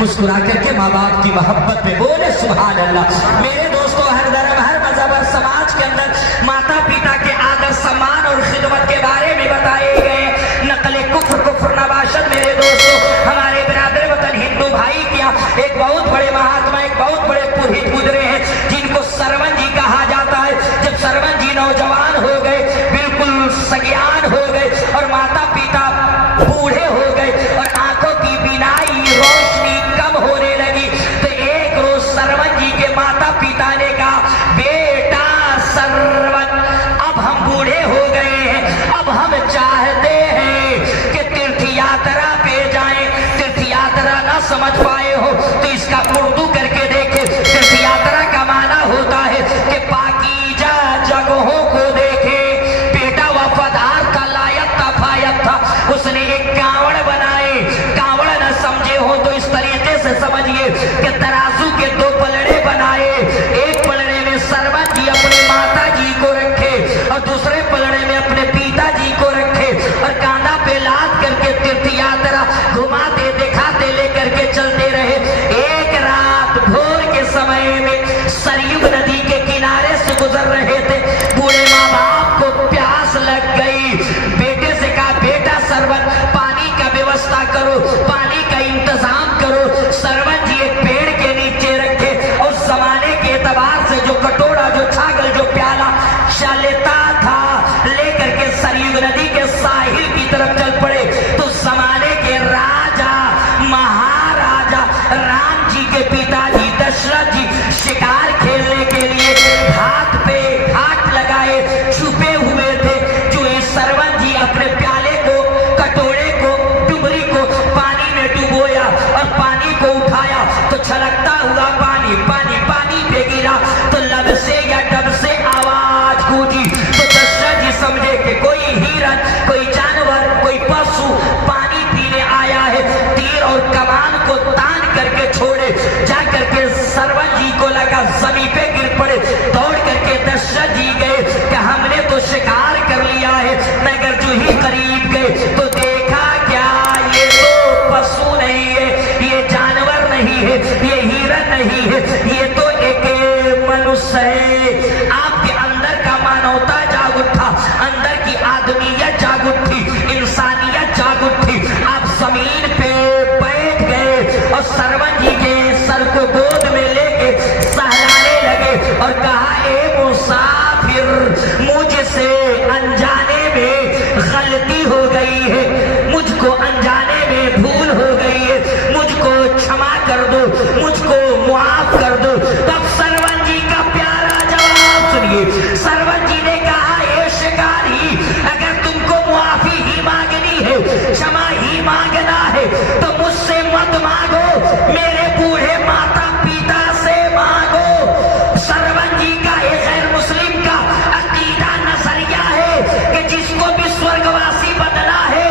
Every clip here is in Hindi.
मुस्कुरा करके माँ बाप की मोहब्बत में बोले सुभान अल्लाह। मेरे दोस्तों, हर धर्म, हर मजहब, हर समाज के अंदर माता पिता के आदर, सम्मान और खिदमत के बारे में बताए गए। नकले कुफ्र नवाशत मेरे दोस्तों, हमारे बिरादर वतन हिंदू भाई क्या एक बहुत बड़े महात्मा, एक बहुत बड़े पुरोहित गुजरे हैं जिनको सरवन जी कहा जाता है। जब सरवन जी नौजवान हो गए, बिल्कुल सज्ञान हो गए और माता पिता बूढ़े हो गए और आंखों की बीनाई रोशनी कम होने लगी, तो एक रोज सरवन जी के माता पिता ने कहा, बेटा सरवन, अब हम बूढ़े हो गए हैं, अब हम चाहते हैं कि तीर्थ यात्रा पे जाएं। तीर्थ यात्रा ना समझ पाए हो तो इसका उर्दू करके देखे। तीर्थ यात्रा का माना होता है कि पाकीज़ा जगहों को देखे। बेटा वफादार था, लायक था, फायक था, उसने एक कांवड़ बनाए। कांवड़ न समझे हो तो इस तरीके से समझिए कि तराजू के दो पलड़े बनाए। एक पलड़े में सरवन जी अपने माता जी को रखे और दूसरे पलड़े में अपने पिताजी को रखे और कांधा पे लाद करके तीर्थ यात्रा घुमाते दिखाते लेकर के चलते रहे। एक रात भोर के समय में सरयू नदी के किनारे से गुजर रहे थे। बूढ़े माँ बाप को प्यास लग गई। बेटे से कहा, बेटा सरवन, पानी का व्यवस्था करो, पानी का इंतजाम करो। सरवन जी एक पेड़ के नीचे रखे और जमाने के एतबार से जो कटोरा, जो छागल, जो प्याला चलता था, लेकर के सरयू नदी के साहिल की तरफ चल पड़े। तो जमाने के राजा महाराजा राम जी के पिताजी दशरथ जी शिकार खेलने के लिए हाथ पे हाथ लगाए छुपे हुए थे। जो इस सरवन जी अपने प्याले को, कटोरे को, डुबरी को पानी में डुबोया और पानी को उठाया तो छलकता हुआ पानी पानी पानी पे गिरा तो लब से या डब से आवाज गूंजी। तो दशरथ जी समझे कि कोई हिरन, कोई जानवर, कोई पशु पानी पीने आया है। तीर और कमान को तान करके छोड़े, जा करके सरवन जी को लगा, जमीन पे गिर पड़े। दौड़ करके दशरथ जी गए कि हमने तो शिकार कर लिया है, मगर जो ही करीब गए तो देखा क्या, ये तो पशु नहीं है, ये जानवर नहीं है, ये हिरन नहीं है, ये तो एक मनुष्य है। आपके अंदर का मानवता जाग उठा, अंदर की आदमियत जाग उठी, इंसानियत जाग उठी। आप जमीन पे बैठ गए और सरवन जी के सर को गोद में लेके सहलाने लगे और कहा, ए मुसाफिर, मुझसे अनजाने में गलती हो गई है, मुझको अनजाने में भूल हो गई है, मुझको क्षमा कर दो, मुझको मुआफ कर दो। तब सरवन जी का प्यारा जवाब सुनिए। सरवन जी ने कहा, ए शिकारी, अगर तुमको मुआफी ही मांगनी है, क्षमा ही मांगना है तो मुझसे मत मांगो, मेरे बूढ़े माता पिता से मांगो। सरवन जी का एक गैर मुस्लिम का अकीदा नजरिया है कि जिसको भी स्वर्गवासी बनना है,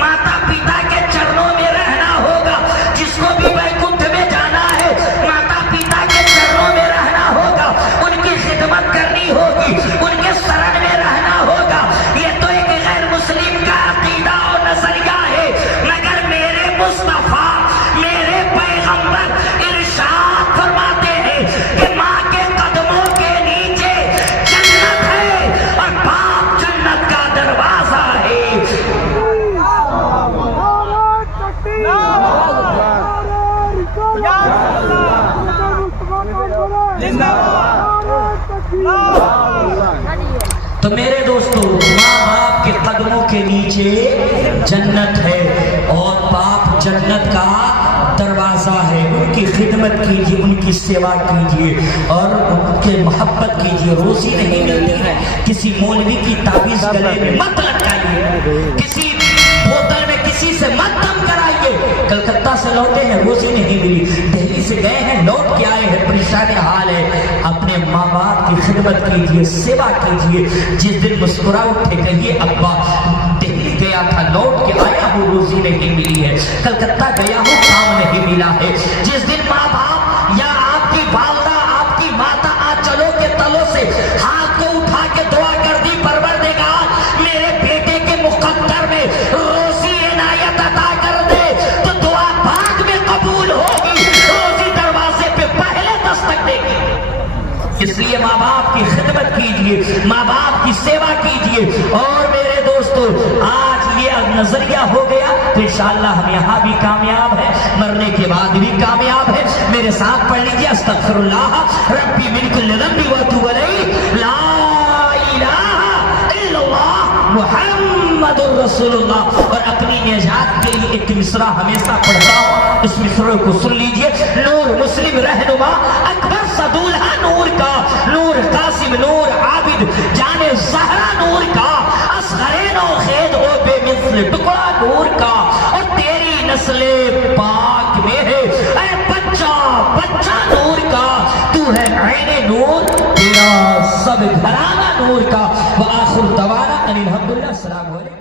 माता पिता के चरणों में रहना होगा। जिसको भी वैकुंठ में जाना है, माता पिता के चरणों में रहना होगा, उनकी खिदमत करनी होगी, उनके शरण में रहना होगा। ये तो एक गैर मुस्लिम का अकीदा और नजरिया है, मगर मेरे मुस्तफा, मेरे पैगंबर इरशाद फरमाते हैं कि माँ के कदमों के नीचे जन्नत है और बाप जन्नत का दरवाजा है। तो मेरे दोस्तों, माँ बाप के कदमों के नीचे जन्नत है और बाप जन्नत का दरवाजा है। उनकी खिदमत कीजिए, उनकी सेवा कीजिए और उनके मोहब्बत कीजिए। रोजी नहीं मिलती है, किसी मौलवी की ताबीज गले में मत लटकाइए, किसी बोतल में किसी से मत दम कराइए। कलकत्ता से लौटे हैं, रोजी नहीं मिली, दिल्ली से गए हैं, लौट के आए हैं, परेशान हाल है। अपने माँ बाप की खिदमत कीजिए, सेवा कीजिए। जिस दिन मुस्कुरा उठे, कहिए अब्बा दिल्ली गया था, लौट के आया हूँ, रोजी नहीं मिली है, कलकत्ता गया हूँ, काम नहीं मिला है। जिस दिन माँ बाप या आपकी वालदा, आपकी माता आंचलों के तलों से हाथ को उठा के दुआ कर दी, परवरदिगार मेरे बेटे के मुकद्दर में रोजी इनायत अता कर दे, तो दुआ बाद में कबूल कबूल होगी, रोजी दरवाजे पे पहले दस्तक देगी। इसलिए माँ बाप की खिदमत कीजिए, माँ बाप की सेवा कीजिए। और मेरे दोस्तों, आज ये नजरिया हो गया तो इंशाअल्लाह हम यहाँ भी कामयाब है, मरने के बाद भी कामयाब है। मेरे साथ पढ़ लीजिए, अस्तगफिरुल्लाह रब्बी मिन कुल्लि ज़ंबि व अतूबु अलैहि, ला इलाहा इल्लल्लाह मुहम्मदुर रसूलुल्लाह। और अपनी निजात के लिए एक मिसरा हमेशा पढ़ता हूँ, इस मिसरे को सुन लीजिए। नूर मुस्लिम रहनुमा अकबर सदूल्हा नूर का, नूर कासिम नूर आबिद जाने ज़हरा नूर का, असगरेनो खेद ओ बेमिस्ल टुकड़ा नूर का। और तेरी नस्ले पाक में है ऐ बच्चा बच्चा नूर का, तू है ऐने नूर, तेरा सब घराना नूर का। व आखिर दवाना अनिल हम्दुलिल्लाह, अस्सलाम वालेकुम।